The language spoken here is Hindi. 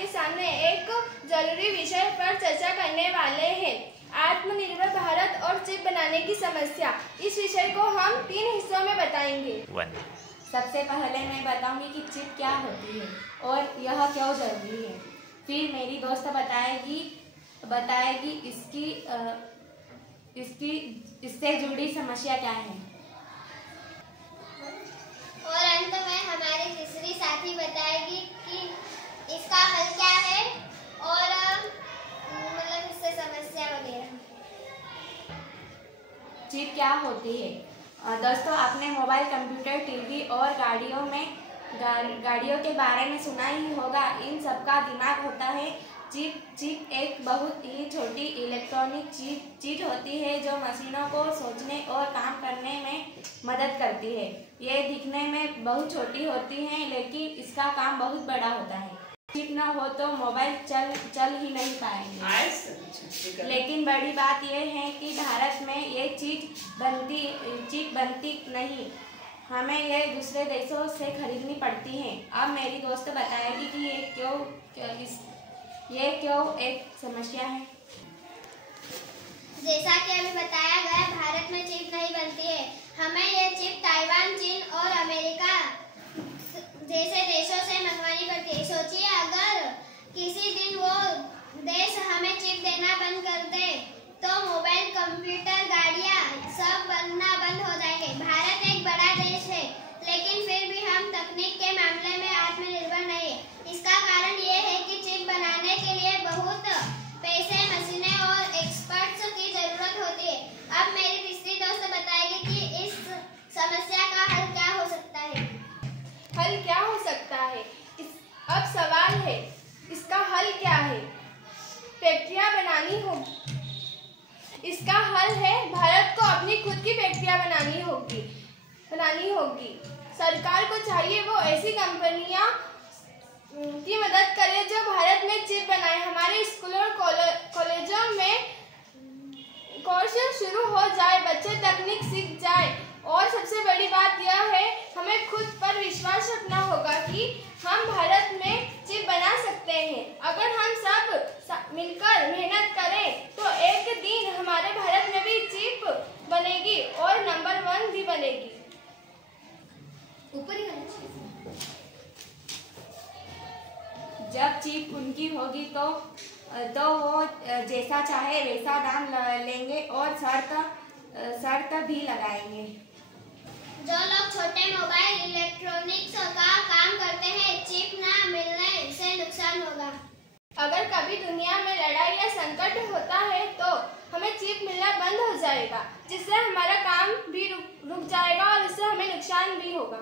आपके सामने एक जरूरी विषय पर चर्चा करने वाले हैं, आत्मनिर्भर भारत और चिप बनाने की समस्या। इस विषय को हम 3 हिस्सों में बताएंगे। सबसे पहले मैं बताऊंगी कि चिप क्या होती है और यह क्यों जरूरी है। फिर मेरी दोस्त बताएगी इससे जुड़ी समस्या क्या है। और अंत में हमारी तीसरी साथी बताएगी कि इसका हल क्या है और मतलब इससे समस्या वगैरह। चिप क्या होती है? दोस्तों, आपने मोबाइल, कंप्यूटर, टीवी और गाड़ियों के बारे में सुना ही होगा। इन सबका दिमाग होता है चिप एक बहुत ही छोटी इलेक्ट्रॉनिक चीज होती है जो मशीनों को सोचने और काम करने में मदद करती है। ये दिखने में बहुत छोटी होती है, लेकिन इसका काम बहुत बड़ा होता है। चिप न हो तो मोबाइल चल ही नहीं पाएंगे। लेकिन बड़ी बात यह है कि भारत में ये चिप बनती नहीं, हमें ये दूसरे देशों से खरीदनी पड़ती है। अब मेरी दोस्त बताएगी कि ये क्यों एक समस्या है। जैसा कि अभी बताया गया, भारत में चिप नहीं बनती है। हमें ये चिप ताइवान, चीन और अमेरिका जैसे देशों से मंगवानी पड़ती है। सोचिए, अगर किसी दिन वो देश हमें चिप देना बंद कर दे तो मोबाइल, कंप्यूटर, गाड़ियां सब बनना बंद हो जाएंगे। भारत एक बड़ा देश है, लेकिन फिर भी हम तकनीक के मामले में आत्मनिर्भर नहीं है। इसका कारण ये है कि चिप बनाने के लिए बहुत पैसे, मशीनें और एक्सपर्ट्स की जरूरत होती है। अब मेरी तीसरी दोस्त बताएगी कि इस समस्या का हल क्या हो सकता है। हल क्या हो सकता है? अब सवाल है, इसका हल क्या है? फैक्ट्रियां बनानी होगी। इसका हल है भारत को अपनी खुद की फैक्ट्रियां बनानी होगी। सरकार को चाहिए वो ऐसी कंपनियां की मदद करे जो भारत में चिप बनाए। हमारे स्कूलों और कॉलेजों में कोर्स शुरू हो जाए, बच्चे तकनीक सीख जाए। और सबसे बड़ी बात यह है, हमें खुद पर विश्वास रखना होगा कि हम भारत में चिप बना सकते हैं। अगर हम सब मिलकर मेहनत करें तो एक दिन हमारे भारत में भी चिप बनेगी और नंबर 1 भी बनेगी। जब चिप उनकी होगी तो वो जैसा चाहे वैसा दाम लेंगे और शर्त भी लगाएंगे। जो लोग छोटे मोबाइल, इलेक्ट्रॉनिक्स का काम करते हैं, चिप ना मिलने से नुकसान होगा। अगर कभी दुनिया में लड़ाई या संकट होता है तो हमें चिप मिलना बंद हो जाएगा, जिससे हमारा काम भी रुक जाएगा और इससे हमें नुकसान भी होगा।